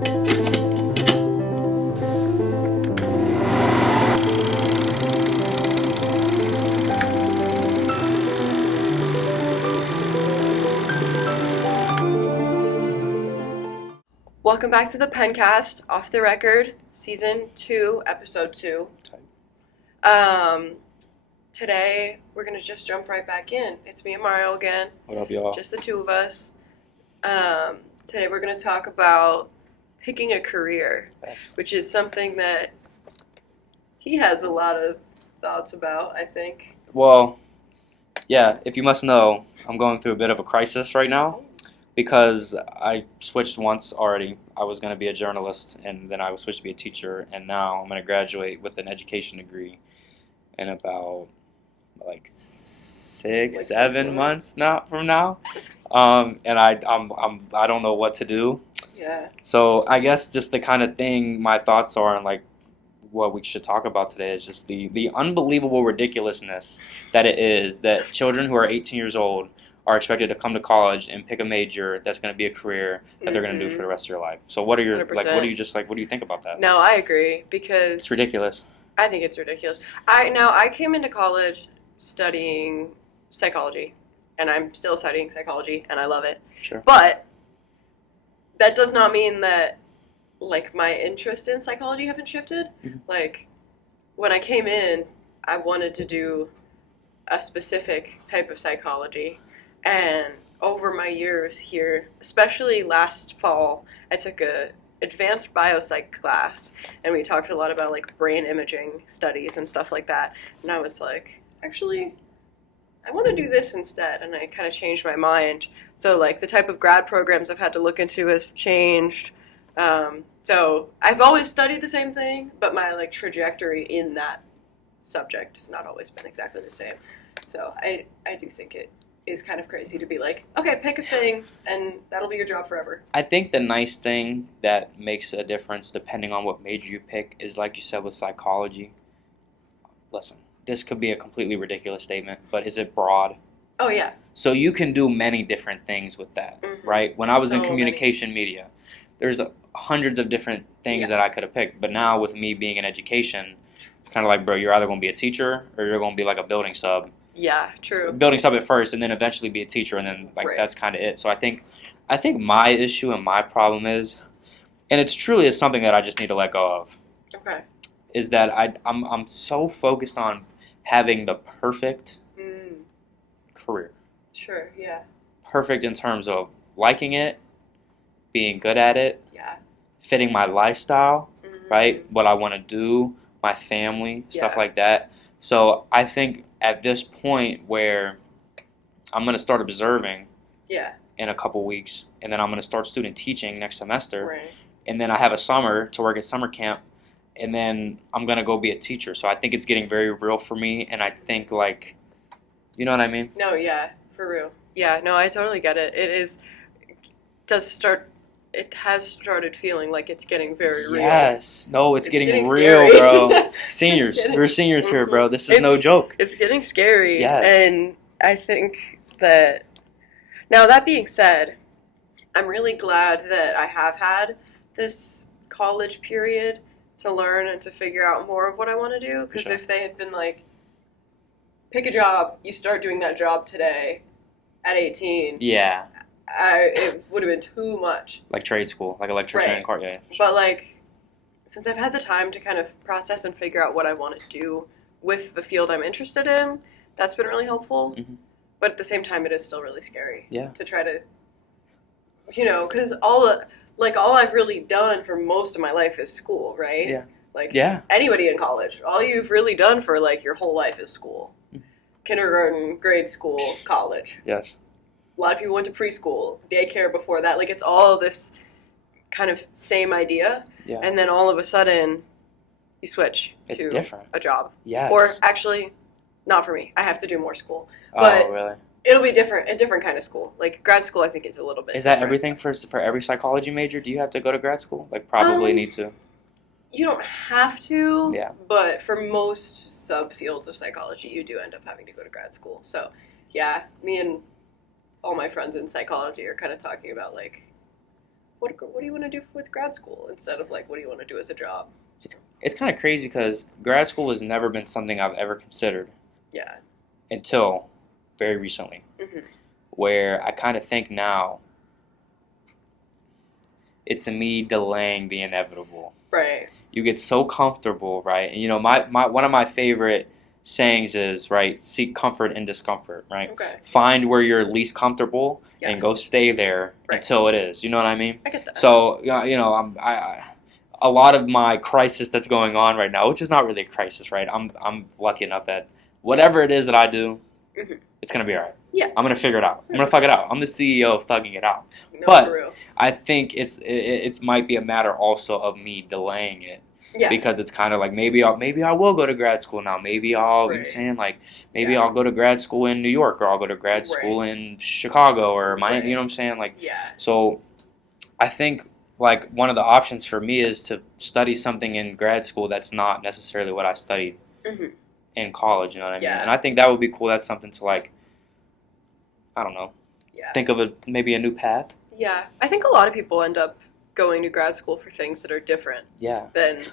Welcome back to the Penncast, Off the Record, Season 2, Episode 2. Today, we're going to just jump right back in. It's me and Mario again. What up, y'all? Just the two of us. Today, we're going to talk about picking a career, which is something that he has a lot of thoughts about, I think. Well, yeah, if you must know, I'm going through a bit of a crisis right now. Because I switched once already. I was going to be a journalist, and then I was switched to be a teacher, and now I'm going to graduate with an education degree in about like 7 months from now. And I don't know what to do. Yeah. So I guess just the kind of thing my thoughts are, and like what we should talk about today is just the unbelievable ridiculousness that it is that children who are 18 years old are expected to come to college and pick a major that's going to be a career that they're going to do for the rest of their life. So what are your 100%. What do you think about that? No, I agree because It's ridiculous. I think it's ridiculous. I came into college studying psychology, and I'm still studying psychology, and I love it. Sure. But that does not mean that like my interest in psychology haven't shifted. Mm-hmm. Like when I came in, I wanted to do a specific type of psychology. And over my years here, especially last fall, I took a advanced biopsych class, and we talked a lot about like brain imaging studies and stuff like that. And I was like, actually, I want to do this instead. And I kind of changed my mind. So like the type of grad programs I've had to look into have changed. So I've always studied the same thing, but my like trajectory in that subject has not always been exactly the same. So I do think it is kind of crazy to be like, okay, pick a thing and that'll be your job forever. I think the nice thing that makes a difference depending on what major you pick is, like you said with psychology. Listen, this could be a completely ridiculous statement, but is it broad? Oh, yeah. So you can do many different things with that, right? When I was in communication media, there's hundreds of different things that I could have picked. But now with me being in education, it's kind of like, bro, you're either going to be a teacher or you're going to be like a building sub. Yeah, true. Building sub at first, and then eventually be a teacher, and then that's kind of it. So I think my issue and my problem is, and it's truly is something that I just need to let go of. Okay. Is that I'm so focused on having the perfect career. Sure. Yeah. Perfect in terms of liking it, being good at it. Yeah. Fitting my lifestyle, right? What I want to do, my family, stuff like that. So I think at this point where I'm going to start observing in a couple weeks, and then I'm going to start student teaching next semester, and then I have a summer to work at summer camp, and then I'm going to go be a teacher. So I think it's getting very real for me, and I think, like, you know what I mean? No, yeah, for real. Yeah, no, I totally get it. It has started feeling like it's getting very real. Yes. No, it's getting real, scary. bro. Seniors. We're seniors here, bro. This is no joke. It's getting scary. Yes. And I think that, now that being said, I'm really glad that I have had this college period to learn and to figure out more of what I want to do. Because if they had been like, pick a job, you start doing that job today at 18. Yeah. It would have been too much. Like trade school, like electrician and car, But like, since I've had the time to kind of process and figure out what I want to do with the field I'm interested in, that's been really helpful. Mm-hmm. But at the same time, it is still really scary to try to, because all I've really done for most of my life is school, right? Yeah. Like anybody in college, all you've really done for like your whole life is school. Mm-hmm. Kindergarten, grade school, college. Yes. A lot of people went to preschool, daycare before that. Like, it's all this kind of same idea. Yeah. And then all of a sudden, you switch to a job. Yes. Or actually, not for me. I have to do more school. But oh, really? It'll be different, a different kind of school. Like, grad school, I think, is a little bit that everything for every psychology major? Do you have to go to grad school? Like, probably need to. You don't have to. Yeah. But for most subfields of psychology, you do end up having to go to grad school. So, yeah, me and all my friends in psychology are kind of talking about, like, what do you want to do with grad school instead of like what do you want to do as a job? It's kind of crazy because grad school has never been something I've ever considered Yeah. until very recently, where I kind of think now it's me delaying the inevitable. Right. You get so comfortable, right? And my one of my favorite sayings is, right, seek comfort in discomfort, right? Okay. Find where you're least comfortable and go stay there until it is. You know what I mean? I get that. So, a lot of my crisis that's going on right now, which is not really a crisis, right? I'm lucky enough that whatever it is that I do, it's going to be all right. Yeah. I'm going to figure it out. I'm going to fuck it out. I'm the CEO of thugging it out. No, but for real. I think it's might be a matter also of me delaying it. Yeah. Because it's kind of like maybe I will go to grad school now. Maybe I'll, you know what I'm saying, like maybe I'll go to grad school in New York, or I'll go to grad school in Chicago or Miami. You know what I'm saying? Like, so I think like one of the options for me is to study something in grad school that's not necessarily what I studied in college. You know what I mean? And I think that would be cool. That's something to like, I don't know, think of maybe a new path. Yeah, I think a lot of people end up going to grad school for things that are different than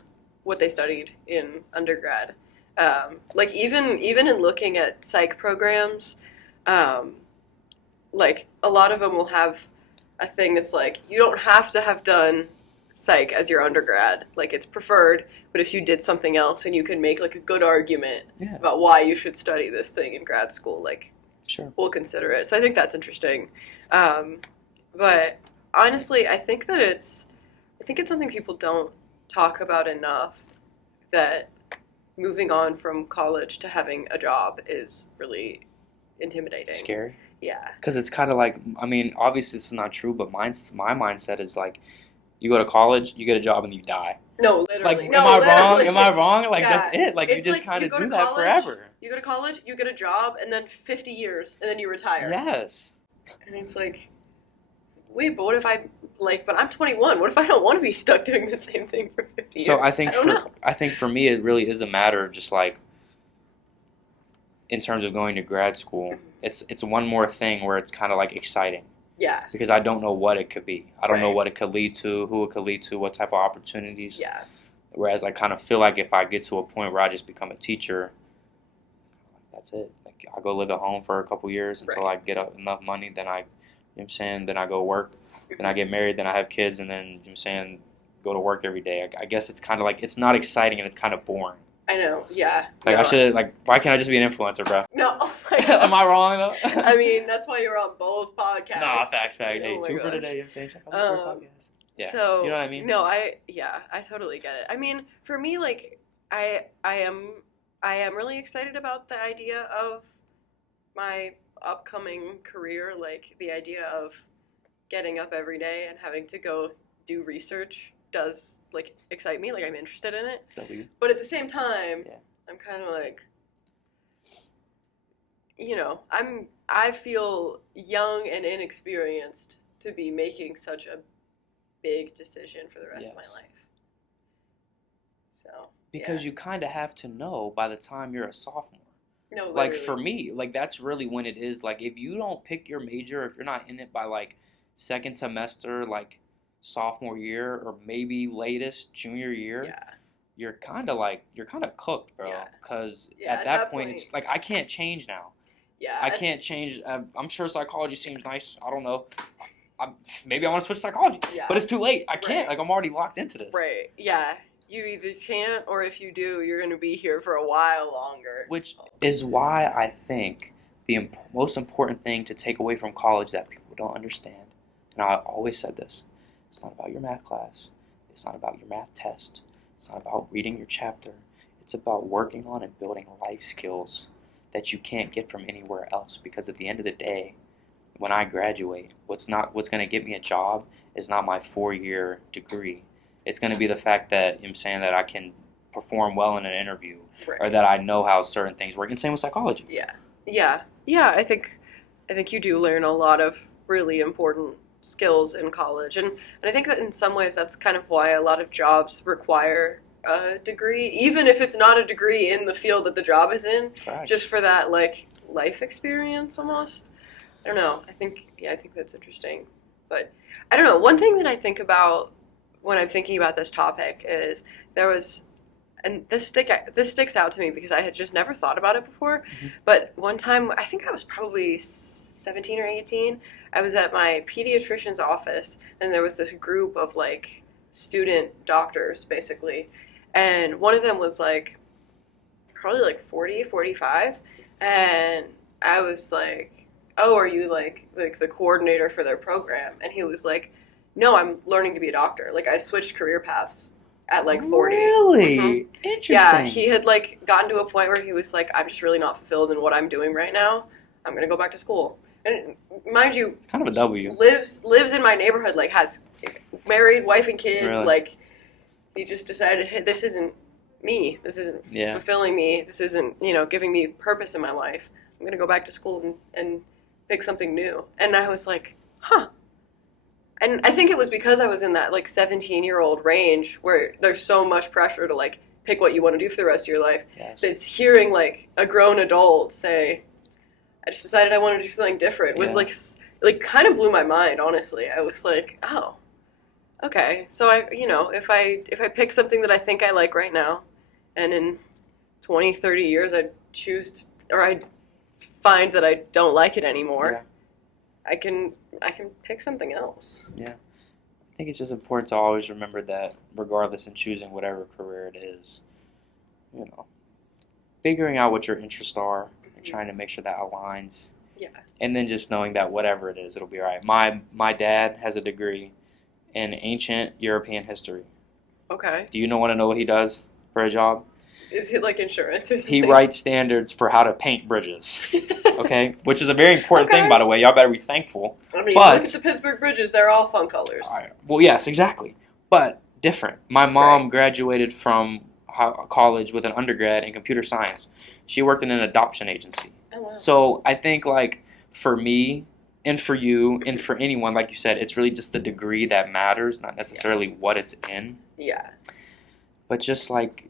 what they studied in undergrad. Like even in looking at psych programs, like a lot of them will have a thing that's like, you don't have to have done psych as your undergrad. Like it's preferred, but if you did something else and you can make like a good argument about why you should study this thing in grad school, like we'll consider it. So I think that's interesting. But honestly, I think it's something people don't talk about enough, that moving on from college to having a job is really intimidating. Scary? Yeah. Because it's kind of like, I mean, obviously this is not true, but my mindset is like, you go to college, you get a job, and you die. No, literally. Like, no, am I wrong? Like, that's it. Like, it's you just kind of do that forever. You go to college, you get a job, and then 50 years, and then you retire. Yes. And it's like, wait, but what if but I'm 21. What if I don't want to be stuck doing the same thing for 50 years? So I think for me, it really is a matter of just like, in terms of going to grad school, it's one more thing where it's kind of like exciting. Yeah. Because I don't know what it could be. I don't know what it could lead to, who it could lead to, what type of opportunities. Yeah. Whereas I kind of feel like if I get to a point where I just become a teacher, that's it. Like I go live at home for a couple years until I get enough money, then I, you know what I'm saying, then I go work, then I get married, then I have kids, and then, you know what I'm saying, go to work every day. I guess it's kind of like, it's not exciting and it's kind of boring. I know, yeah. Like I should, like, why can't I just be an influencer, bro? No, oh my God. Am I wrong though? I mean, that's why you're on both podcasts. Nah, facts. Hey, Oh two my for gosh. today. Check out the first podcast. Yeah. So, you know what I mean? No, I totally get it. I mean, for me, like, I am really excited about the idea of my upcoming career, like the idea of getting up every day and having to go do research does like excite me, like I'm interested in it. But at the same time, I'm kind of like, you know, I feel young and inexperienced to be making such a big decision for the rest of my life. So because you kind of have to know by the time you're a sophomore. No, like for me, like that's really when it is. Like if you don't pick your major, if you're not in it by like second semester, like sophomore year, or maybe latest junior year, you're kind of cooked, bro. Because at that point, it's like I can't change now. Yeah, I can't change. I'm sure psychology seems nice. I don't know. Maybe I want to switch psychology, but it's too late. I can't. Like I'm already locked into this. Right. Yeah. You either can't, or if you do, you're going to be here for a while longer. Which is why I think the most important thing to take away from college that people don't understand, and I always said this, it's not about your math class. It's not about your math test. It's not about reading your chapter. It's about working on and building life skills that you can't get from anywhere else. Because at the end of the day, when I graduate, what's going to get me a job is not my 4-year degree. It's going to be the fact that, you know what I'm saying, that I can perform well in an interview, or that I know how certain things work. And same with psychology. Yeah. I think you do learn a lot of really important skills in college, and I think that in some ways that's kind of why a lot of jobs require a degree, even if it's not a degree in the field that the job is in, just for that like life experience almost. I don't know. I think that's interesting. But I don't know. One thing that I think about when I'm thinking about this topic is there was, and this sticks out to me because I had just never thought about it before. Mm-hmm. But one time, I think I was probably 17 or 18. I was at my pediatrician's office, and there was this group of like student doctors, basically, and one of them was like probably like 40, 45, and I was like, "Oh, are you like the coordinator for their program?" And he was like, "No, I'm learning to be a doctor. Like I switched career paths at like 40." Really? Mhm. Interesting. Yeah, he had like gotten to a point where he was like, "I'm just really not fulfilled in what I'm doing right now. I'm gonna go back to school." And mind you, kind of a W. lives in my neighborhood, like has married, wife and kids. Really? Like he just decided, hey, this isn't me. This isn't fulfilling me. This isn't, giving me purpose in my life. I'm going to go back to school and pick something new. And I was like, huh. And I think it was because I was in that like 17-year-old range where there's so much pressure to like pick what you want to do for the rest of your life. Yes. That's hearing like a grown adult say, I just decided I wanted to do something different was like kind of blew my mind, honestly. I was like, oh, okay. So if I pick something that I think I like right now, and in 20, 30 years I I find that I don't like it anymore, I can pick something else. Yeah. I think it's just important to always remember that regardless in choosing whatever career it is, figuring out what your interests are and trying to make sure that aligns. Yeah. And then just knowing that whatever it is, it'll be all right. My dad has a degree in ancient European history. Okay. Do you want to know what he does for a job? Is it like insurance or something? He writes standards for how to paint bridges. Okay? Which is a very important thing, by the way. Y'all better be thankful. I mean, look at the Pittsburgh bridges. They're all fun colors. Well, yes, exactly. But different. My mom graduated from college with an undergrad in computer science. She worked in an adoption agency. Oh, wow. So I think, like, for me and for you and for anyone, like you said, it's really just the degree that matters, not necessarily what it's in. Yeah. But just, like,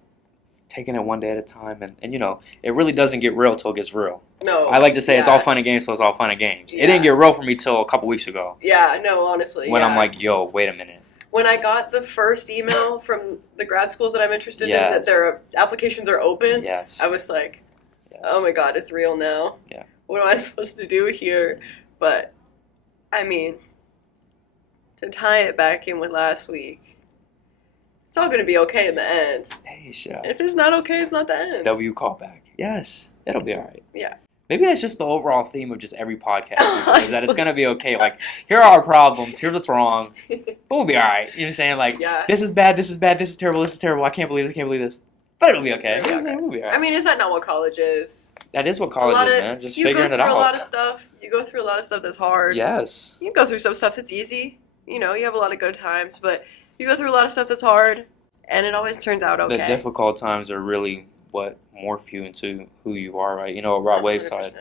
taking it one day at a time. And it really doesn't get real till it gets real. No. I like to say it's all fun and games till it's all fun and games. Yeah. It didn't get real for me till a couple weeks ago. Yeah, no, honestly. When I'm like, yo, wait a minute. When I got the first email from the grad schools that I'm interested in that their applications are open, I was like, oh my God, it's real now. Yeah. What am I supposed to do here? But, I mean, to tie it back in with last week, it's all going to be okay in the end. Hey, sure. If it's not okay, it's not the end. W callback. Yes, it'll be all right. Yeah. Maybe that's just the overall theme of just every podcast, is that it's going to be okay. Like, here are our problems, here's what's wrong, but we'll be all right. You know what I'm saying? Like, this is bad, this is bad, this is terrible, I can't believe this. But it'll be okay. We'll be all right. I mean, is that not what college is? That is what college is, man. Just figuring it out. You go through a lot of stuff. You go through a lot of stuff that's hard. Yes. You go through some stuff that's easy. You have a lot of good times, but you go through a lot of stuff that's hard, and it always turns out okay. The difficult times are really what morph you into who you are, right? Rod Wave side.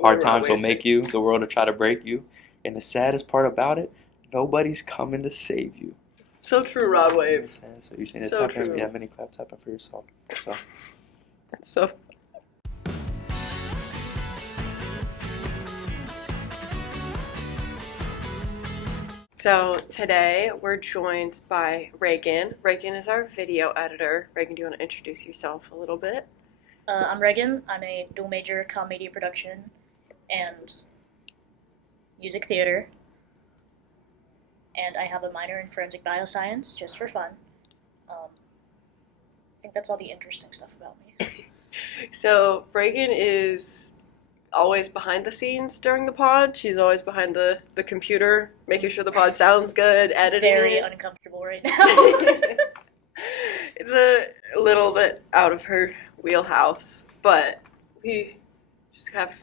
Hard times will make you, the world will try to break you, and the saddest part about it, nobody's coming to save you. So true, Rod Wave. So you're saying so true. Yeah, many claps happen for yourself. So. So today we're joined by Reagan. Reagan is our video editor. Reagan, do you want to introduce yourself a little bit? I'm Reagan. I'm a dual major comedy production and music theater. And I have a minor in forensic bioscience, just for fun. I think that's all the interesting stuff about me. So Reagan is always behind the scenes during the pod. She's always behind the computer, making sure the pod sounds good, editing Very uncomfortable right now. It's a little bit out of her wheelhouse, but we just have,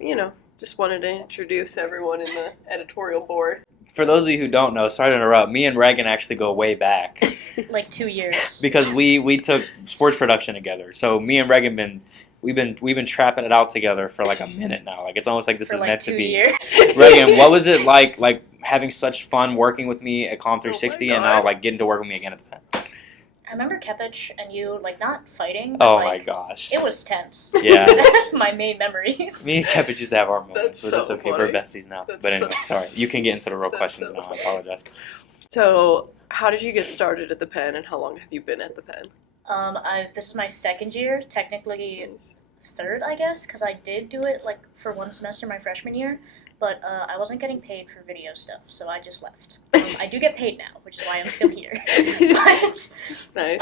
just wanted to introduce everyone in the editorial board. For those of you who don't know, sorry to interrupt, me and Reagan actually go way back. Like 2 years. Because we took sports production together. So me and Reagan we've been trapping it out together for like a minute now. Like it's almost like this is meant to be. 2 years. Reagan, what was it like having such fun working with me at Com 360 and now like getting to work with me again at the Penn? I remember Kepich and you, like, not fighting, but, Oh like, my gosh. it was tense. Yeah. My main memories. Me and Kevin used to have our moments, That's but it's so okay. funny. We're besties now. That's But anyway, so- sorry. You can get into the real That's questions so now. I funny. apologize. So, how did you get started at the Penn, and how long have you been at the Penn? This is my second year, technically third, I guess, because I did do it, like, for one semester my freshman year, but I wasn't getting paid for video stuff, so I just left. I do get paid now, which is why I'm still here. But, Nice.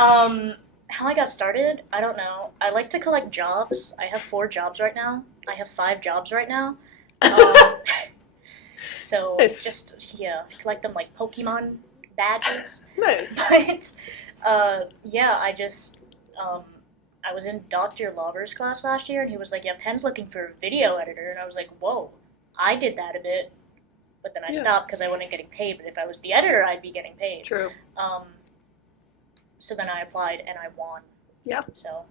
how I got started, I don't know. I like to collect jobs. I have 4 jobs right now. I have 5 jobs right now. So, Nice. just, yeah, collect them like Pokemon badges. Nice. But, yeah, I was in Dr. Lauber's class last year, and he was like, yeah, Penn's looking for a video editor, and I was like, whoa, I did that a bit, but then I Yeah. stopped because I wasn't getting paid, but if I was the editor, I'd be getting paid. True. So then I applied, and I won. Yeah. So,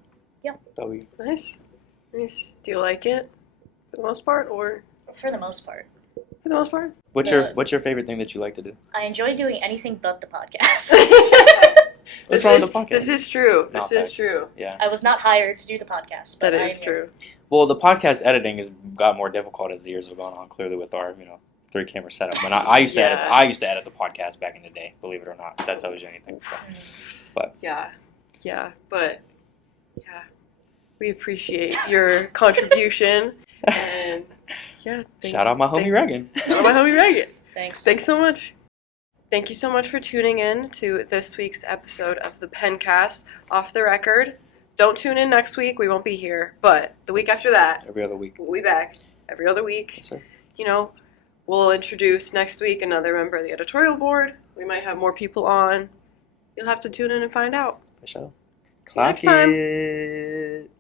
W. Nice. Nice. Do you like it for the most part, or for the most part. for the most part? What's your favorite thing that you like to do? I enjoy doing anything but the podcast. What's wrong with the podcast? This is true. No, This is thanks. true. Yeah. I was not hired to do the podcast. But That is true. Well, the podcast editing has got more difficult as the years have gone on. Clearly, with our 3-camera setup. And I used to edit. Yeah. I used to edit the podcast back in the day. Believe it or not, if that tells you anything. So. But Yeah. But we appreciate your contribution, and shout out my homie Reagan. Shout out my homie Reagan. Thanks. Thanks so much. Thank you so much for tuning in to this week's episode of the Penncast. Off the record. Don't tune in next week. We won't be here. But the week after that, Every other week. we'll be back every other week. Yes, sir. We'll introduce next week another member of the editorial board. We might have more people on. You'll have to tune in and find out. For sure. See you next time. Clock it.